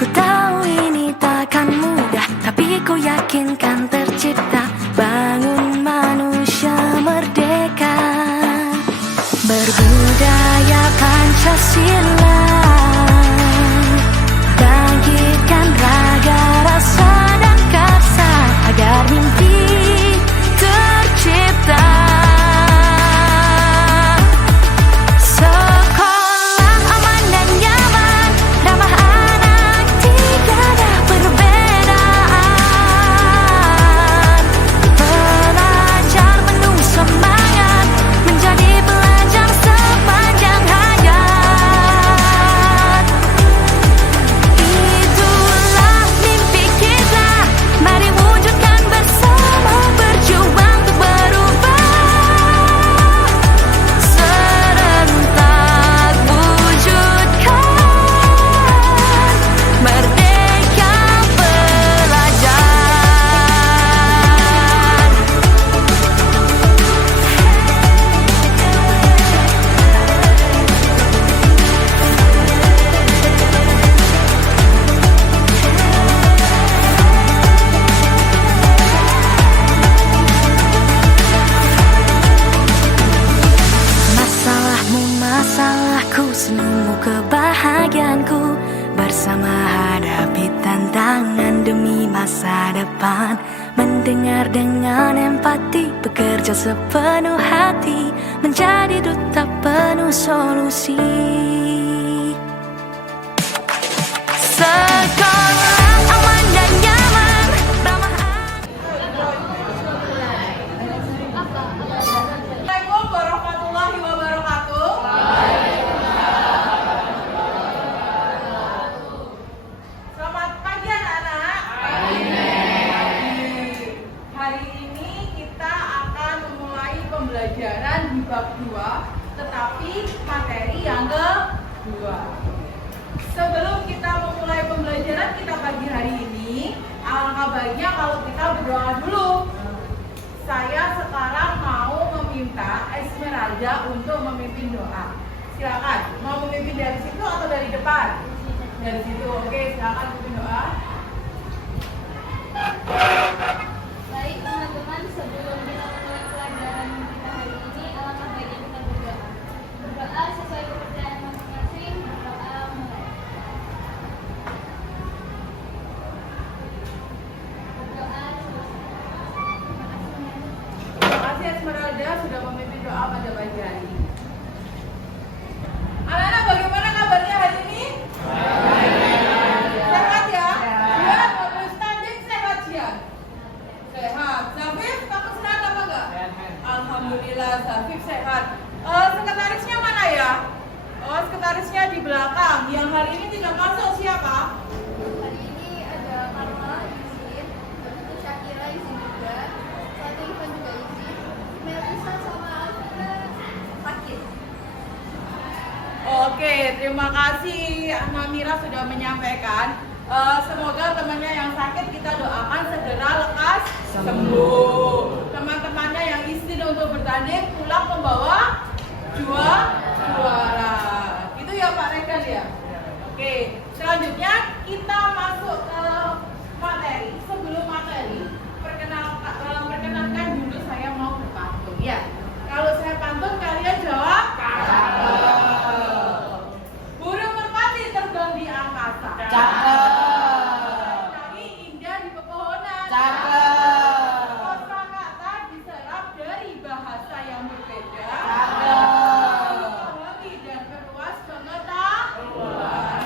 Ku tahu ini takkan mudah, tapi ku yakin kan tercipta. Bangun manusia merdeka, berbudaya Pancasila. Bangkitkan raga, rasa dan karsa, agar mimpi tercipta. Sekolah aman dan nyaman, ramah anak, tiada perbedaan. Pelajar penuh semangat, menjadi pelajar sepanjang hayat. Itulah mimpi kita, mari wujudkan bersama, berjuang untuk berubah. Serentak wujudkan merdeka pelajar. Masalahmu masalahku, senyummu kebahagiaanku. Bersama hadapi tantangan demi masa depan. Mendengar dengan empati, bekerja sepenuh hati, menjadi duta penuh solusi. Sekolah aman dan nyaman, ramah anak. Assalamualaikum warahmatullahi wabarakatuh. Selamat pagi anak-anak. Hari ini kita akan memulai pembelajaran di bab 2, tetapi materi yang kedua. Sebelum kita memulai pembelajaran kita pagi hari ini, alangkah baiknya kalau kita berdoa dulu. Saya sekarang mau meminta Esmeralda untuk memimpin doa. Silakan, mau memimpin dari situ atau dari depan? Dari situ, oke, silakan memimpin doa. Baik teman-teman, sebelum kita mulai pelajaran kita hari ini, alangkah baiknya kita berdoa. Berdoa sesuai kepercayaan masing-masing. Berdoa mulai. Berdoa. Terima kasih Esmeralda sudah memimpin doa pada pagi hari ini. Anak-anak, bagaimana kabarnya hari ini? Sehat ya? Jian, bagus. Standing sehat Jian? Sehat. Zafif, kamu sehat apa enggak? Alhamdulillah, Zafif sehat. Sekretarisnya mana ya? Oh, sekretarisnya di belakang. Yang hari ini tidak masuk siapa? Hari ini ada Karma izin, itu Syakira izin juga, Fatih Ivan juga izin, Melisa sama Alfira sakit. Oke, terima kasih Ana Mira sudah menyampaikan. Semoga temannya yang sakit kita doakan segera lekas sembuh. Teman-temannya yang izin untuk bertanding pulang membawa juara. Itu ya Pak Regan ya? Oke, selanjutnya kita masuk ke materi. Sebelum materi, perkenalkan dulu saya mau berpantun ya. Kalau saya pantun kalian jawab burung merpati terbang di angkasa. Nyanyi indah di pepohonan. Kosakata diserap dari bahasa yang berbeda. Dipahami dan perluas pengetahuan.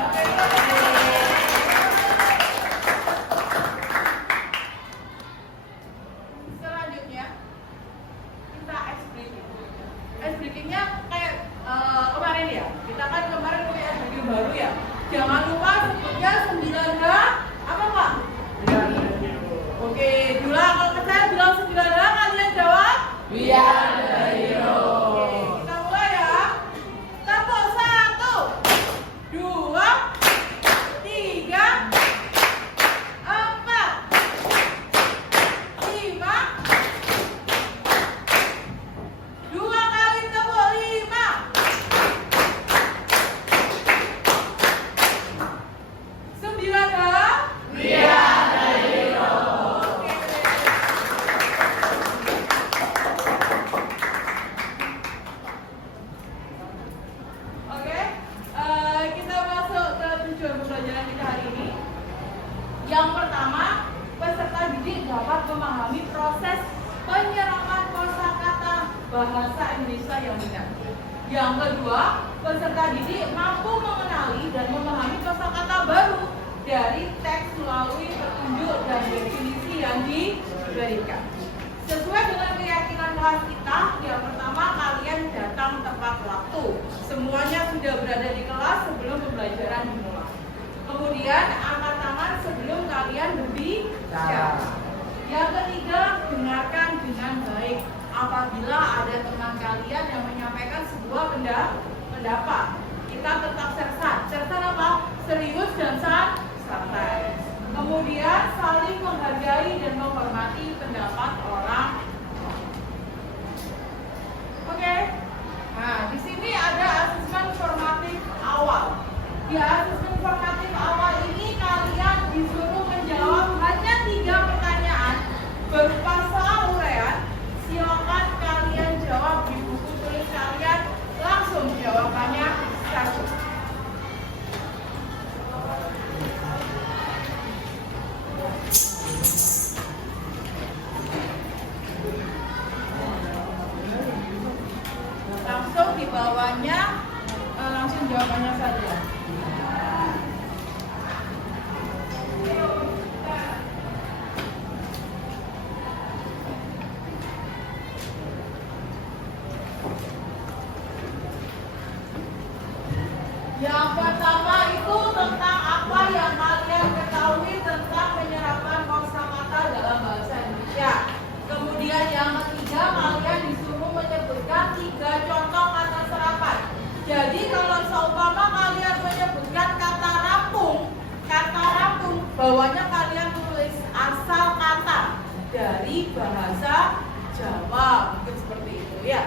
Yang pertama, peserta didik dapat memahami proses penyerapan kosakata bahasa Indonesia yang benar. Yang kedua, peserta didik mampu mengenali dan memahami kosakata baru dari teks melalui petunjuk dan definisi yang diberikan. Sesuai dengan keyakinan kelas kita, yang pertama kalian datang tepat waktu. Semuanya sudah berada di kelas sebelum pembelajaran dimulai. Kemudian angkat tangan sebelum kalian berbicara. Yang ketiga, dengarkan dengan baik apabila ada teman kalian yang menyampaikan sebuah pendapat. Kita tetap sersan apa? Serius dan santai. Kemudian saling menghargai dan menghormati pendapat orang. Oke. Nah, di sini ada asesmen formatif awal. Di asesmen formatif awal ini kalian disuruh menjawab hanya 3 pertanyaan berupa soal uraian. Silakan kalian jawab di buku tulis kalian, langsung jawabannya 1. Langsung di bawahnya langsung jawabannya saja. Yang pertama itu tentang apa yang kalian ketahui tentang penyerapan kosakata dalam bahasa Indonesia. Kemudian yang ketiga, kalian disuruh menyebutkan 3 contoh kata serapan. Jadi kalau seumpama kalian menyebutkan kata rampung, bawahnya kalian tulis asal kata dari bahasa Jawa, mungkin seperti itu ya.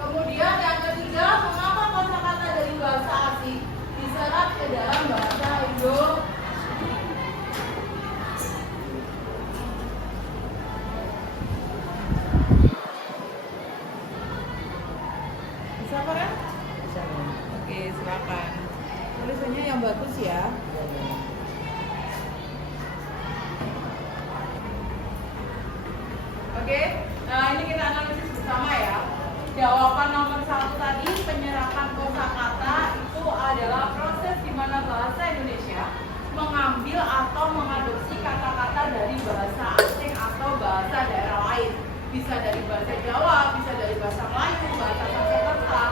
Kemudian yang ketiga, mengapa kosakata dari bahasa asing diserap ke dalam bahasa Indonesia? Bisa Korea? Bisa. Oke, silakan. Tulisannya yang bagus ya. Oke, nah ini kita analisis bersama ya. Jawaban nomor 1 tadi, penyerapan kosakata itu adalah proses di mana bahasa Indonesia mengambil atau mengadopsi kata-kata dari bahasa asing atau bahasa daerah lain. Bisa dari bahasa Jawa, bisa dari bahasa Melayu, bahasa Sanskerta.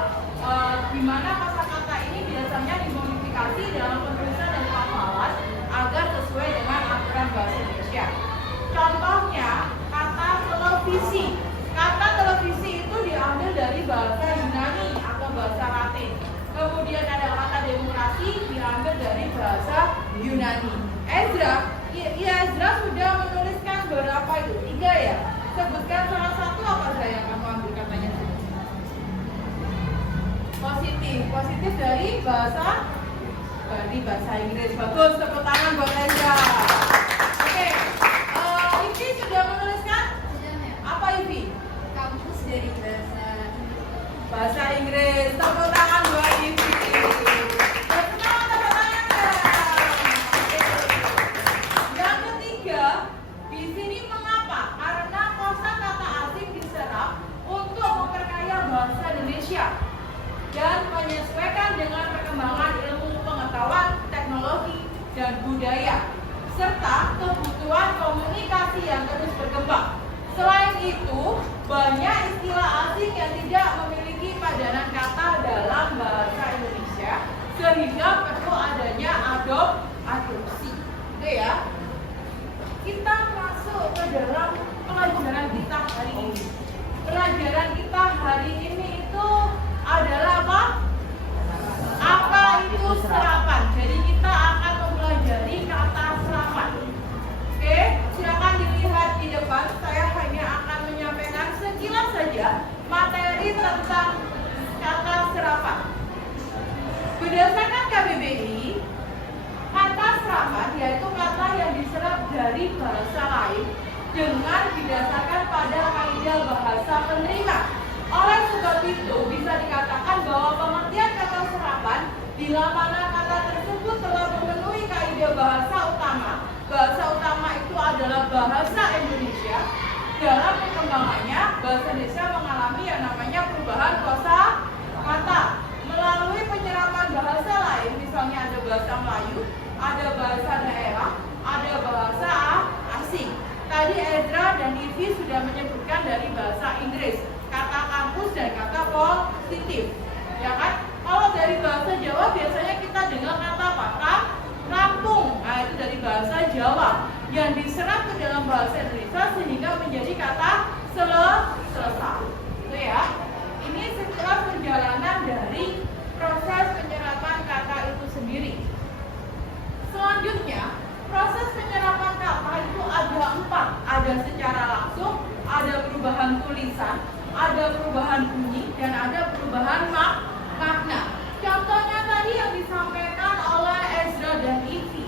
Di mana kata-kata ini biasanya dimodifikasi dalam penulisan dan pelafalan agar sesuai dengan aturan bahasa Indonesia. Contohnya, kata televisi. Kata televisi itu diambil dari bahasa Yunani atau bahasa Latin. Kemudian ada kata demokrasi diambil dari bahasa Yunani. Ezra sudah menuliskan berapa itu? 3 ya? Sebutkan salah satu apa saja yang kamu ambil katanya? Positif dari bahasa Inggris. Bagus, tepuk tangan buat Ezra. Oke, Ivi sudah menuliskan? Apa Ivi? Kampus dari Bahasa Inggris. Tepuk tangan buat Ivi. Bersemangat, tepuk tangan. Yang ketiga, di sini mengapa? Karena kosakata asing diserap untuk memperkaya bahasa Indonesia dan menyesuaikan dengan perkembangan ilmu pengetahuan, teknologi, dan budaya, serta kebutuhan komunikasi yang terus berkembang. Selain itu, banyak istilah asing yang tidak memiliki padanan kata dalam bahasa Indonesia, sehingga perlu adanya adopsi. Oke ya. Kita masuk ke dalam pelajaran kita hari ini. Pelajaran kita hari ini itu adalah apa? Apa itu serapan? Jadi kita akan mempelajari kata serapan. Oke, silakan dilihat di depan. Saya hanya akan menyampaikan sekilas saja materi tentang kata serapan. Berdasarkan KBBI, kata serapan yaitu kata yang diserap dari bahasa lain dengan didasarkan pada kaidah bahasa penerima. Oleh sebab itu, bisa dikatakan bahwa pengertian kata serapan bila mana kata tersebut telah memenuhi kaidah bahasa utama. Bahasa utama itu adalah bahasa Indonesia. Dalam perkembangannya, bahasa Indonesia mengalami yang namanya perubahan kosakata melalui penyerapan bahasa lain. Misalnya ada bahasa Melayu, ada bahasa daerah, ada bahasa asing. Tadi Ezra dan Ivi sudah menyebutkan dari bahasa Inggris, kata kampus dan kata positif, ya kan? Kalau dari bahasa Jawa biasanya kita dengar kata apa? Kampung. Nah, itu dari bahasa Jawa yang diserap ke dalam bahasa Indonesia sehingga menjadi kata selesai. Itu ya. Ini setelah perjalanan dari proses penyerapan kata itu sendiri. Selanjutnya, proses penyerapan kata itu ada 4. Ada secara langsung, ada perubahan tulisan, ada perubahan bunyi, dan ada perubahan makna. Contohnya tadi yang disampaikan oleh Ezra dan Ivi,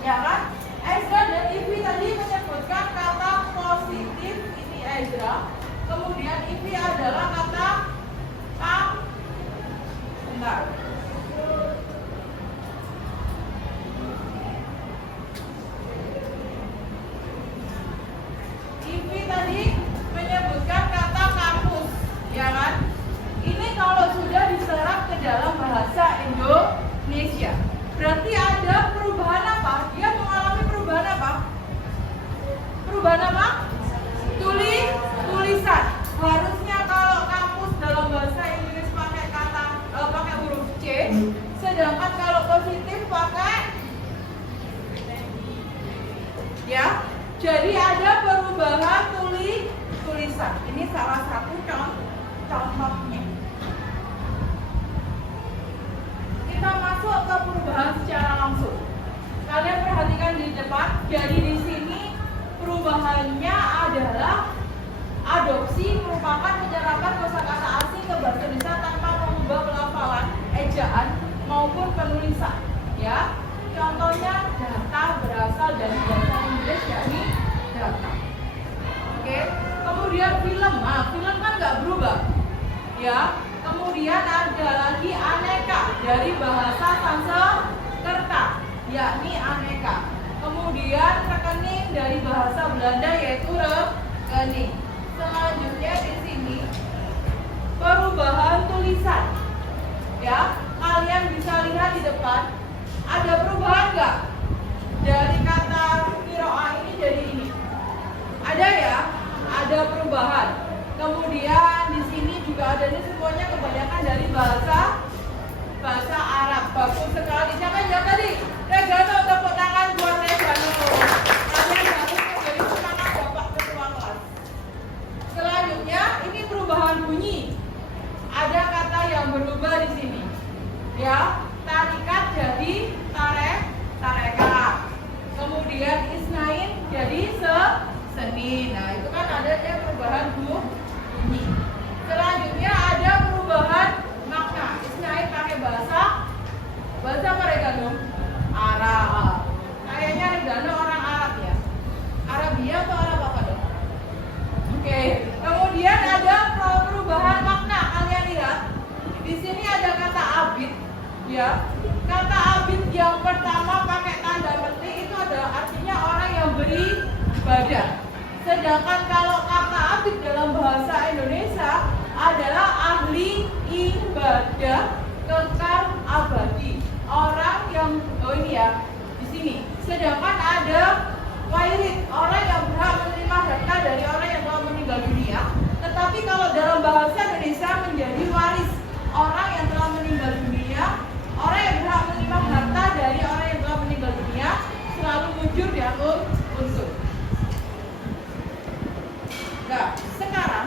ya kan? Ezra dan Ivi tadi menyebutkan kata positif, ini Ezra. Kemudian Ivi adalah kata bentar. Ivi tadi menyebutkan kata kampus, ya kan? Ini kalau sudah diserap ke dalam bahasa Indonesia, berarti ada perubahan apa? Dia mengalami perubahan apa? Perubahan apa? Tulisan. Harusnya kalau kampus dalam bahasa Inggris pakai pakai huruf C, sedangkan kalau positif pakai ya. Jadi ada perubahan tulisan. Ini salah satu contohnya. Kita masuk ke perubahan secara langsung. Kalian perhatikan di depan. Jadi di sini perubahannya adalah adopsi, merupakan penyerapan kosakata asing ke bahasa Indonesia tanpa mengubah pelafalan, ejaan maupun penulisan. Ya, contohnya data berasal dari bahasa Inggris, yakni data. Oke. Kemudian film. Nah, film kan nggak berubah. Ya. Kemudian ada lagi aneka dari bahasa Sanskerta, yakni aneka. Kemudian rekening dari bahasa Belanda yaitu rekening. Selanjutnya di sini perubahan tulisan. Ya, kalian bisa lihat di depan ada perubahan nggak? Dari kata kiroa ini jadi ini. Ada ya? Ada perubahan. Kemudian di sini juga ada, ini semuanya kebanyakan dari bahasa Arab. Bagus sekali. Siapa yang jawab tadi? Regano, tepuk tangan buat Regano. Kalian bagus menjadi semangat Bapak Ketua kelas. Selanjutnya ini perubahan bunyi. Ada kata yang berubah di sini. Ya, tarikat jadi tarekat. Kemudian isnain jadi senin. Nah, itu kan adanya perubahan bunyi. Selanjutnya ada perubahan makna. Isnain pakai bahasa apa Regano? Arab. Kayaknya Regano orang Arab ya. Arabia atau Arab apa dong? Oke. Kemudian ada perubahan makna. Kalian lihat di sini ada kata abid. Ya, kata abid yang pertama pakai tanda petik itu adalah artinya orang yang beribadah. Sedangkan kalau kata abid dalam bahasa Indonesia adalah ahli ibadah kekal abadi. Orang yang ini ya di sini. Sedangkan ada wairid, orang yang berhak menerima harta dari orang yang telah meninggal dunia. Tetapi kalau dalam bahasa Indonesia menjadi waris, orang yang telah meninggal dunia. Orang yang berhak menerima harta dari orang yang telah meninggal dunia selalu muncul di unsur. Nah, sekarang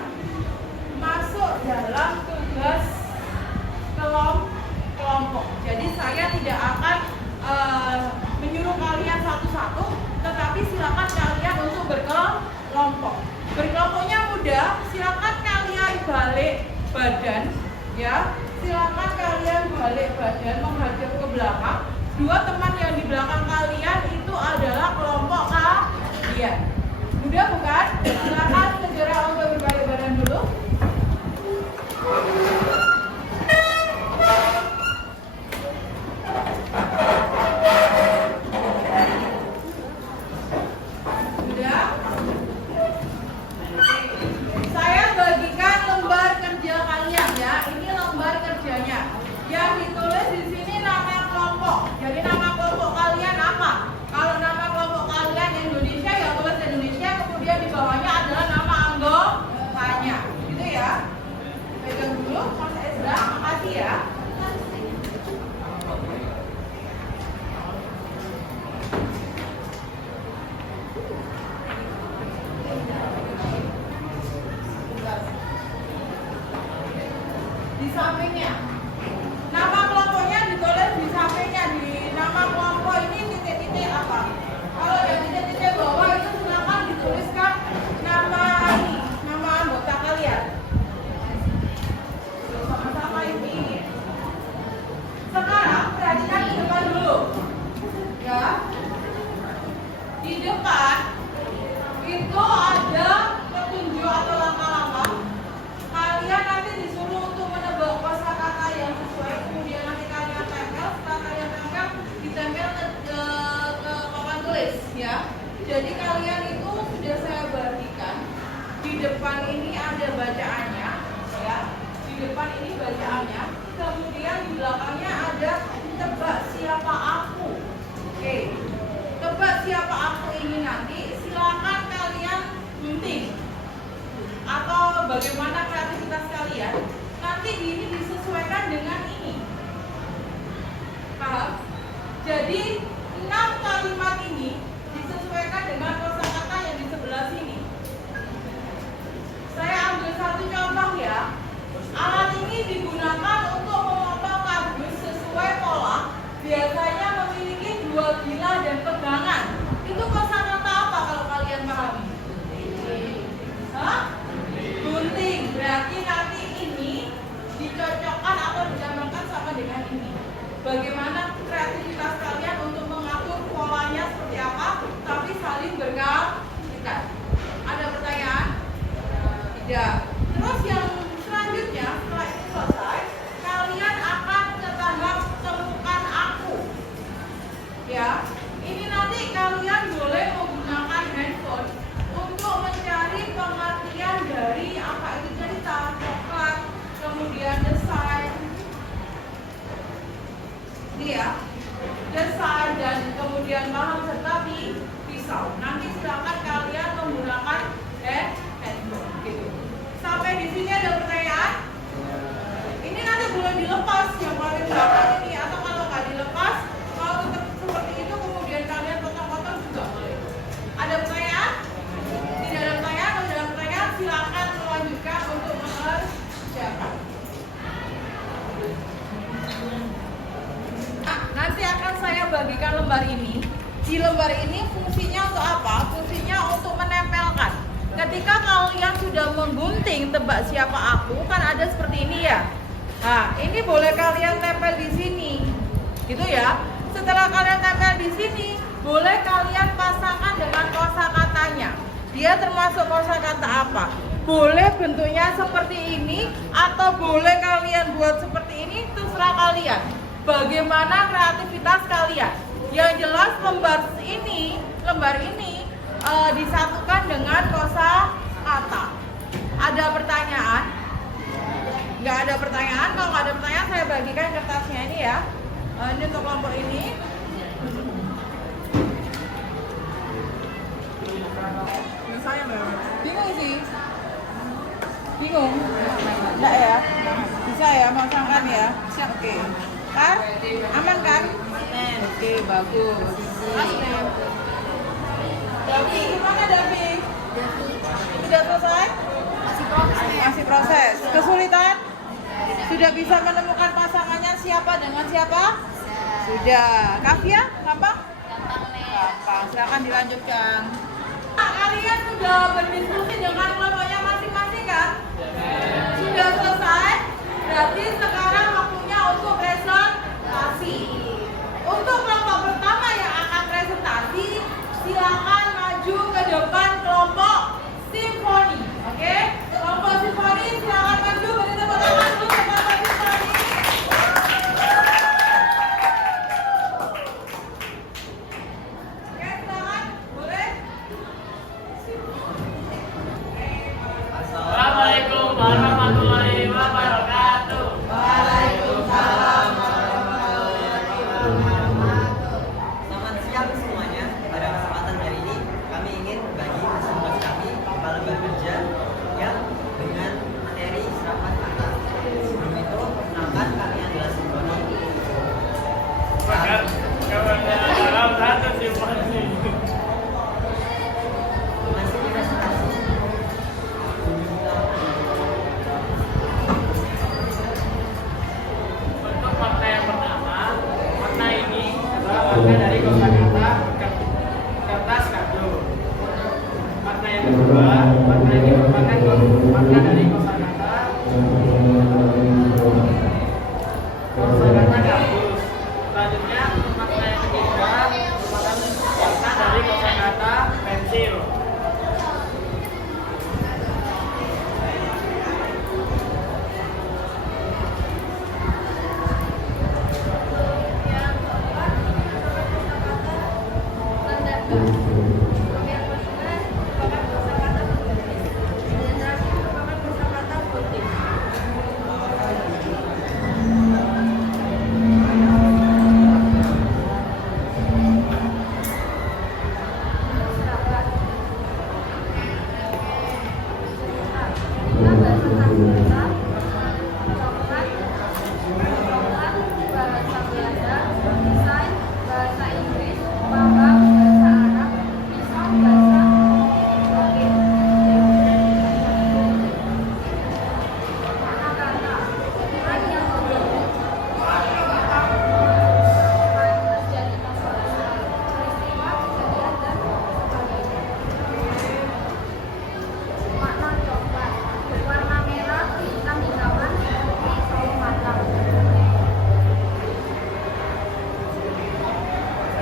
masuk dalam tugas kelompok. Jadi saya tidak akan menyuruh kalian satu-satu, tetapi silakan kalian untuk berkelompok. Berkelompoknya mudah, silakan kalian balik badan, ya. Silakan kalian balik badan menghadap ke belakang. Dua teman yang di belakang kalian itu adalah kelompok kalian. Mudah bukan? Silakan segera untuk berbalik badan dulu. sampingnya. Nama kelompoknya ditulis di sampingnya. Di nama kelompok ini titik-titik apa? Kalau yang titik-titik bawah itu silakan dituliskan nama ini, nama anggota kalian. Sama-sama ini. Sekarang perhatikan di depan dulu. Ya. Di depan itu ada petunjuk atau langkah-langkah. Kalian nanti disuruh untuk menebak kosakata yang sesuai. Kemudian nanti kalian tempel. Setelah kalian tempel, ditempel ke papan tulis, ya. Jadi kalian itu sudah saya bagikan. Di depan ini ada bacaannya, ya. Di depan ini bacaannya. Kemudian di belakangnya ada tebak siapa aku. Oke. Tebak siapa aku ini nanti silakan kalian gunting. Atau bagaimana kreativitas kalian, nanti ini disesuaikan dengan ini. Paham? Jadi 6 kalimat ini disesuaikan dengan kosakata yang di sebelah sini. Saya ambil satu contoh ya. Alat ini digunakan untuk memotong kardus sesuai pola. Biasanya memiliki 2 bilah dan pegangan. Itu kosakata apa kalau kalian pahami? Hah? Gunting. Berarti nanti ini dicocokkan atau disamakan sama dengan ini. Bagaimana kreativitas kalian untuk mengatur polanya seperti apa, tapi saling berkaitan. Ada pertanyaan? Tidak. Terus yang selanjutnya, setelah itu selesai, kalian akan ke tahap temukan aku. Ya, ini nanti kalian boleh menggunakan handphone untuk mencari pengertian dari apa itu cerita, coklat, kemudian desain, ini ya, desain dan kemudian bahan serta pisau. Nanti silakan kalian menggunakan handphone, gitu. Sampai di sini ada pertanyaan? Ini nanti boleh dilepas yang paling belakang ini, atau kalau nggak dilepas, kalau tetap seperti itu kemudian kalian potong-potong juga boleh. Ada pertanyaan? Tidak ada pertanyaan? Kalau ada pertanyaan silakan melanjutkan untuk mengerjakan. Nah, nanti akan saya bagikan lembar ini. Di lembar ini fungsinya untuk apa? Fungsinya untuk menempelkan. Ketika kalian sudah menggunting tebak siapa aku, kan ada seperti ini ya. Nah, ini boleh kalian tempel di sini, gitu ya. Setelah kalian tempel di sini, boleh kalian pasangkan dengan kosakatanya. Dia termasuk kosakata apa? Boleh bentuknya seperti ini, atau boleh kalian buat seperti ini, terserah kalian. Bagaimana kreativitas kalian? Yang jelas lembar ini disatukan dengan kosakata. Ada pertanyaan? Nggak ada pertanyaan. Kalau nggak ada pertanyaan, saya bagikan kertasnya ini ya. Ini untuk kelompok ini. Bingung sih. Bingung? Enggak ya? Bisa ya, masangkan ya? Oke. Kan? Aman kan? Oke, bagus. Davi, gimana Davi? Sudah selesai? Masih proses. Kesulitan? Sudah bisa menemukan pasangannya siapa dengan siapa? Sudah. Kavia, gampang? Gampang. Silakan dilanjutkan. Kalian sudah berdiskusi dengan kelompoknya masing-masing kan? Sudah selesai? Berarti sekarang waktunya untuk presentasi. Untuk kelompok pertama yang akan presentasi, silakan maju ke depan kelompok simfoni. Oke? Kelompok simfoni silakan maju, beri tepuk tangan untuk kelompok simfoni. Oke, silakan. Boleh? Assalamualaikum warahmatullahi wabarakatuh. Waalaikumsalam warahmatullahi wabarakatuh. dari kosakata kertas kado. Makna yang kedua, makna ini merupakan makna dari kosakata kardus. Selanjutnya makna yang ketiga merupakan makna dari kosakata pensil.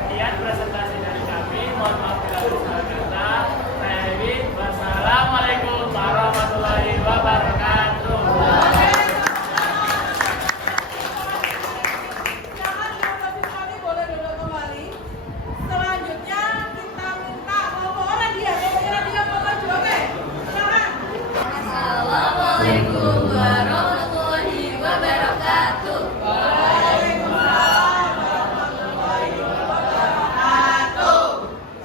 Sekian presentasi dari kami. Mohon maaf bila ada salah kata. Saya Dewi. Wassalamualaikum warahmatullahi wabarakatuh. Silakan yang lebih kami boleh duduk kembali. Selanjutnya kita minta bawa dia, bawa maju, oke? Silakan. Assalamualaikum warahmatullahi wabarakatuh.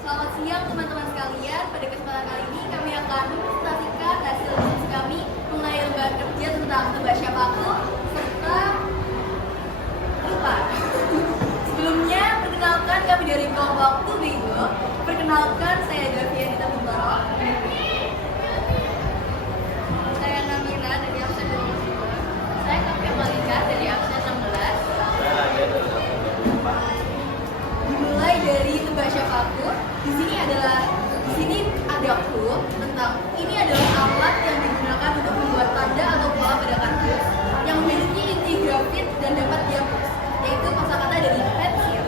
Selamat siang teman-teman sekalian. Pada kesempatan kali ini kami akan mempresentasikan hasil diskusi kami mengenai lembaga kerja tentang membaca paku serta lupa. Sebelumnya perkenalkan kami dari kelompok Tubigo. Perkenalkan saya Davianita Bintoro. Saya Namira dari absen 22. Saya Kavia Malika dari absen 16. Dimulai dari membaca paku. Di sini ada clue tentang ini adalah alat yang digunakan untuk membuat tanda atau pola pada kartus yang memiliki inti grafit dan dapat dihapus, yaitu kosakata dari pensil.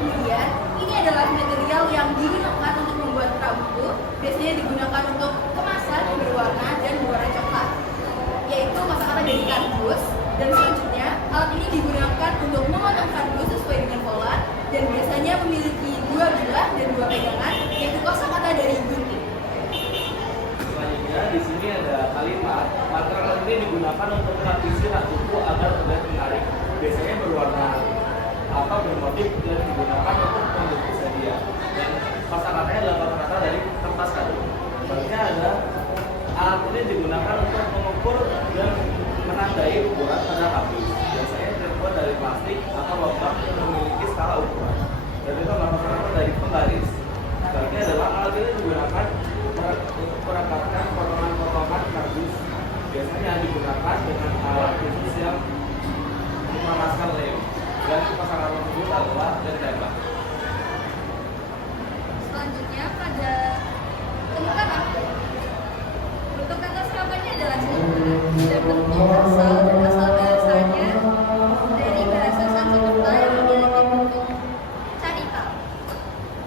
Kemudian ini adalah material yang digunakan untuk membuat prabuku, biasanya digunakan untuk kemasan berwarna dan berwarna coklat, yaitu kosakata dari kardus. Dan selanjutnya alat ini digunakan untuk memotong kardus sesuai dengan pola dan biasanya memiliki dua bilah dan dua pegangan, yaitu kosakata dari gunting. Selanjutnya di sini ada kalimat. Material ini digunakan untuk melapisi rak buku agar terlihat menarik. Biasanya berwarna atau bermotif dan digunakan untuk membungkus hadiah. Dan kosakatanya adalah kosakata dari kertas kado. Selanjutnya ada alat ini digunakan untuk mengukur dan menandai ukuran pada kardus. Biasanya terbuat dari plastik atau logam yang memiliki skala ukuran. Dan itu adalah kosakata dari penggaris. Selanjutnya adalah alat ini digunakan untuk merekatkan potongan-potongan kardus. Biasanya digunakan dengan alat khusus yang memanaskan lem. Dan kosakata tersebut adalah dari tembak. Selanjutnya pada temukan aku. Bentuk kata serapannya adalah cerita dan bentuk asal bahasanya dari bahasa Sanskerta yang memiliki bentuk carita.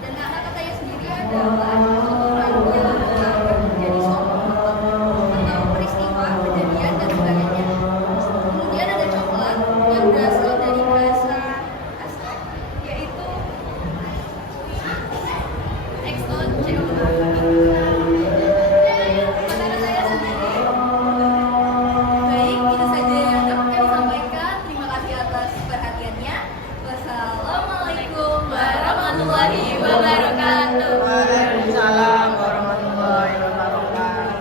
Dan kata-katanya sendiri adalah orang yang menjadi suatu atau peristiwa, kejadian dan sebagainya. Kemudian ada coklat yang berasal dari bahasa Aztec, yaitu Baik, itu saja yang dapat kami sampaikan. Terima kasih atas perhatiannya. Wassalamualaikum warahmatullahi wabarakatuh. Waalaikumsalam warahmatullahi wabarakatuh.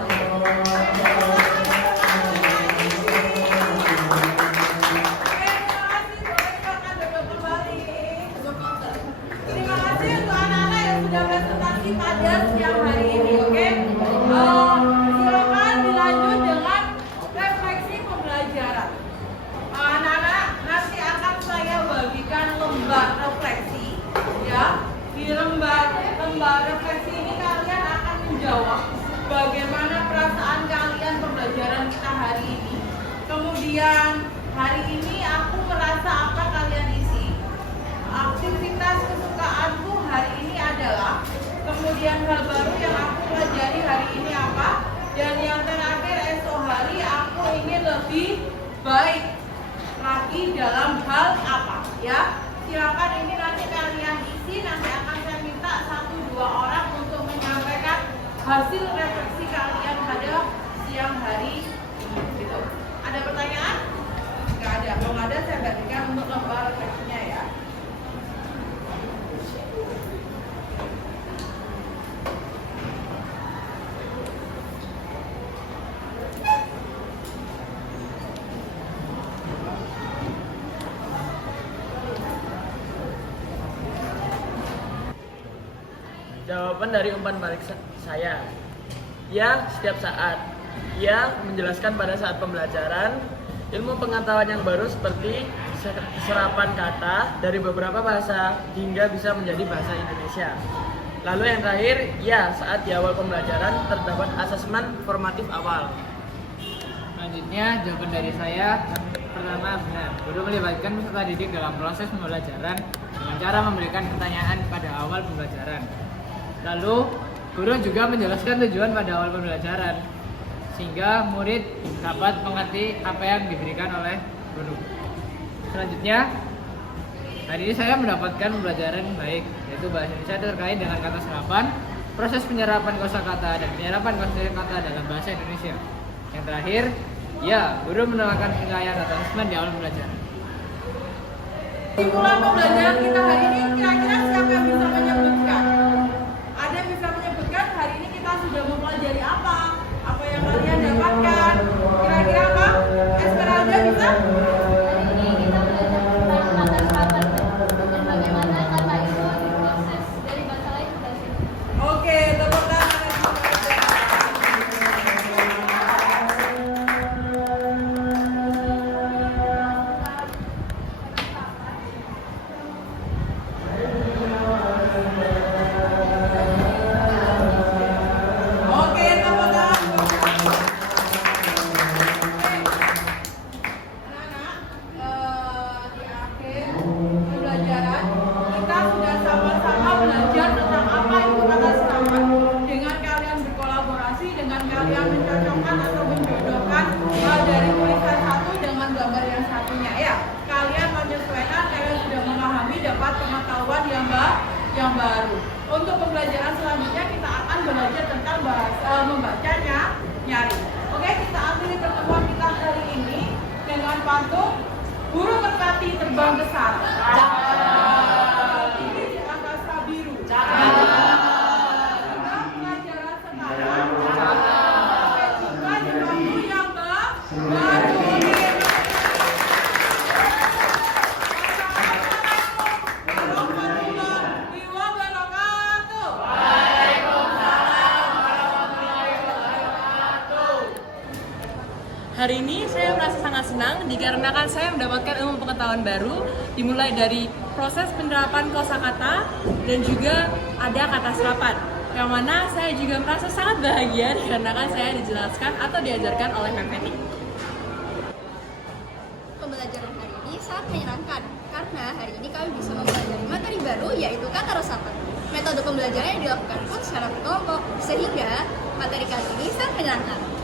Terima kasih untuk anak-anak yang sudah presentasi pada siang hari ini, oke? Silakan dilanjut dengan refleksi pembelajaran. Anak-anak, nanti akan saya bagikan lembar refleksi, ya. Di lembar refleksi ini kalian akan menjawab bagaimana perasaan kalian pembelajaran kita hari ini. Kemudian hari ini aku merasa apa kalian isi. Aktivitas kesukaanku hari ini adalah. Kemudian hal baru yang aku pelajari hari ini apa. Dan yang terakhir esok hari aku ingin lebih baik lagi dalam hal apa ya. Silakan ini nanti kalian isi, nanti akan saya minta 1-2 orang untuk menyampaikan hasil refleksi kalian pada siang hari ini gitu. Ada pertanyaan? Nggak ada. Kalau nggak ada saya bagikan untuk lembar refleksinya ya. Jawaban dari umpan balik saya. Ya, setiap saat. Ya, menjelaskan pada saat pembelajaran ilmu pengetahuan yang baru seperti serapan kata dari beberapa bahasa hingga bisa menjadi bahasa Indonesia. Lalu yang terakhir, ya, saat di awal pembelajaran terdapat asesmen formatif awal. Selanjutnya, jawaban dari saya pertama benar. Guru melibatkan peserta didik dalam proses pembelajaran dengan cara memberikan pertanyaan pada awal pembelajaran. Lalu, guru juga menjelaskan tujuan pada awal pembelajaran sehingga murid dapat mengerti apa yang diberikan oleh guru. Selanjutnya, hari ini saya mendapatkan pembelajaran baik, yaitu bahasa Indonesia terkait dengan kata serapan, proses penyerapan kosakata dan penyerapan kosakata dalam bahasa Indonesia. Yang terakhir, ya, guru menerangkan penilaian atau asesmen di awal pembelajaran. Kesimpulan pembelajaran kita hari ini kira-kira siapa yang bisa menyebutkan? Ada yang bisa menyebutkan hari ini kita sudah mempelajari apa? Apa yang kalian dapatkan? Kira-kira apa? Esmeralda bisa? Hari ini kita belajar tentang kata serapan dan bagaimana kata itu diproses dari bahasa lain ke bahasa Indonesia. Oke, tepuk tangan. Oke, tepuk tangan. Anak-anak, di akhir pembelajaran kita sudah sama-sama belajar tentang apa itu kata serapan dengan kalian berkolaborasi, dengan kalian mencocokkan atau menjodohkan dari tulisan satu dengan gambar yang satunya ya. Kalian menyesuaikan, kalian sudah memahami, dapat pengetahuan yang baru. Untuk pembelajaran selanjutnya kita akan belajar tentang membacanya nyari. Oke, kita akhiri pertemuan kita hari ini dengan pantun burung merpati terbang besar. Ini angkasa biru. Tentang pelajaran sekarang. Sampai jumpa di waktu yang baru. Warahmatullahi wabarakatuh. Hari ini saya merasa sangat senang dikarenakan saya mendapatkan ilmu pengetahuan baru, dimulai dari proses penerapan kosakata dan juga ada kata serapan. Yang mana saya juga merasa sangat bahagia dikarenakan saya dijelaskan atau diajarkan oleh PPT. Pembelajaran hari ini sangat menyenangkan karena hari ini kami bisa mempelajari materi baru yaitu kata resapan. Metode pembelajaran yang dilakukan pun secara berkelompok sehingga materi kali ini sangat menyenangkan.